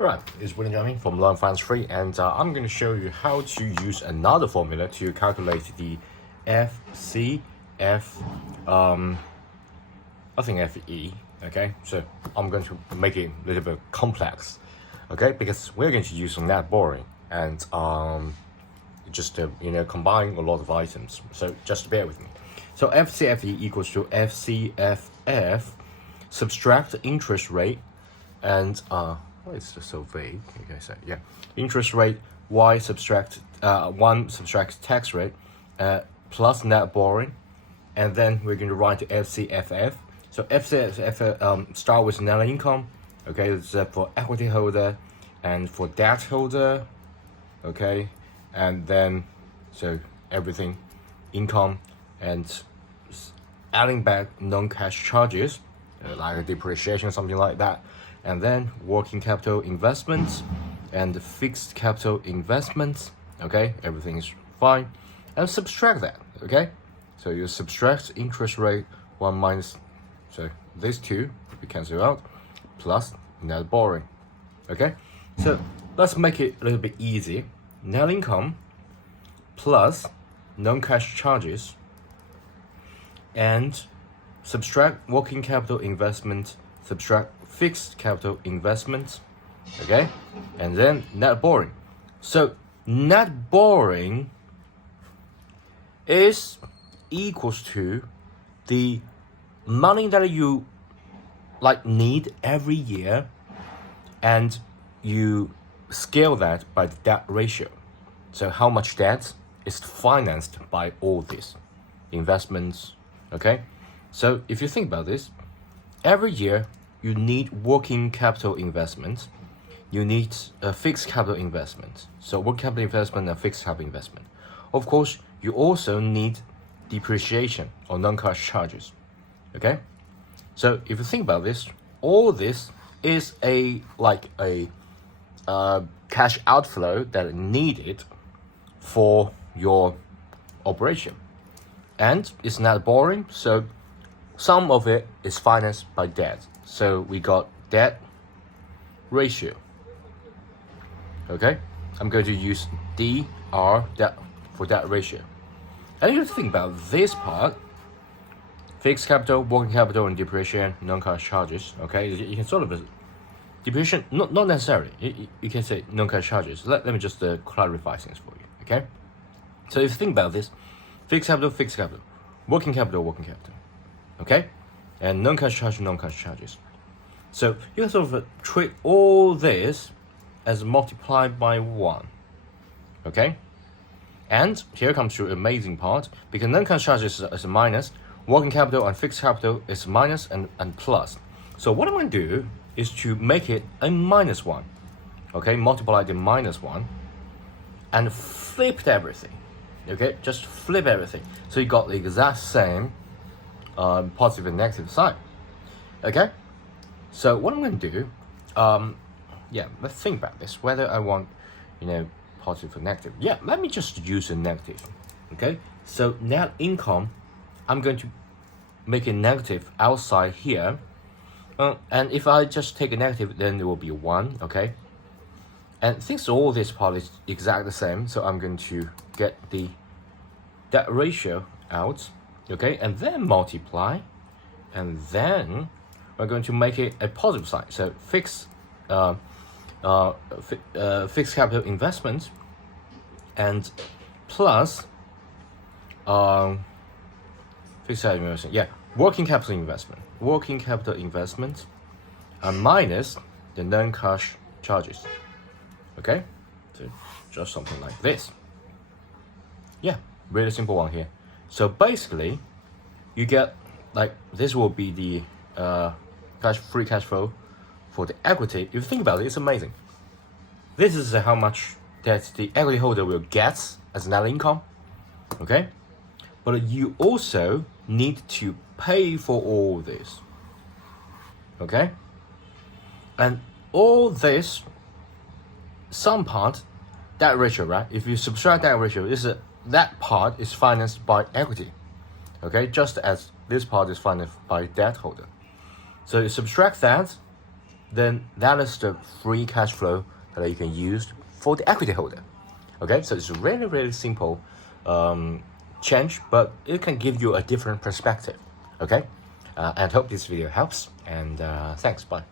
Right, it's William Jiang from Learn Finance Free, and I'm going to show you how to use another formula to calculate the FCF, I think FE. Okay, so I'm going to make it a little bit complex, okay, because we're going to use some net borrowing and just to combine a lot of items. So just bear with me. So FCFE equals to FCFF subtract interest rate and why is it so vague? Okay, so yeah, interest rate y subtract 1 subtract tax rate plus net borrowing, and then we're going to write FCFF. So FCFF start with net income. Okay, it's for equity holder and for debt holder. Okay, and then so everything income and adding back non-cash charges like depreciation, something like that, and then working capital investments and fixed capital investments. Okay, everything is fine, and subtract that. Okay, so you subtract interest rate 1 minus, so these two we cancel out, plus net borrowing. Okay, so let's make it a little bit easy. Net income plus non-cash charges and subtract working capital investment, subtract fixed capital investment, okay, and then net borrowing. So net borrowing is equals to the money that you need every year, and you scale that by the debt ratio. So how much debt is financed by all these investments. Okay, so if you think about this, every year you need working capital investment, you need a fixed capital investment. So working capital investment and fixed capital investment. Of course, you also need depreciation or non-cash charges. Okay, so if you think about this, all this is a cash outflow that needed for your operation, and it's not borrowing, so some of it is financed by debt. So we got debt ratio. Okay, I'm going to use DR, debt, for debt ratio. And you think about this part: fixed capital, working capital, and depreciation, non-cash charges. Okay, you can sort of depreciation, not necessarily. You can say non-cash charges. Let me just clarify things for you. Okay, so if you think about this: fixed capital, working capital. Okay, and non-cash charges. So you can sort of treat all this as multiplied by 1. Okay, and here comes the amazing part, because non-cash charges is a minus, working capital and fixed capital is minus and plus. So what I'm going to do is to make it a -1. Okay, multiply the -1 and flip everything. Okay, just flip everything. So you got the exact same positive and negative sign. Okay, so what I'm going to do, let's think about this, whether I want, positive or negative. Yeah, let me just use a negative. Okay, so net income, I'm going to make it negative outside here. And if I just take a negative, then it will be 1, okay? And since all this part is exactly the same, so I'm going to get the debt ratio out, okay? And then multiply, and then we're going to make it a positive sign. So fixed capital investment and plus fixed capital investment, working capital investment minus the non-cash charges. Okay, so just something like this. Yeah, really simple one here. So basically, you get this will be the free cash flow for the equity. If you think about it, it's amazing. This is how much that the equity holder will get as net income. Okay, but you also need to pay for all this. Okay, and all this, some part, that ratio, right? If you subtract that ratio, that part is financed by equity. Okay, just as this part is financed by debt holder. So you subtract that, then that is the free cash flow that you can use for the equity holder. Okay, so it's really, really simple change, but it can give you a different perspective. Okay, and hope this video helps, and thanks, bye.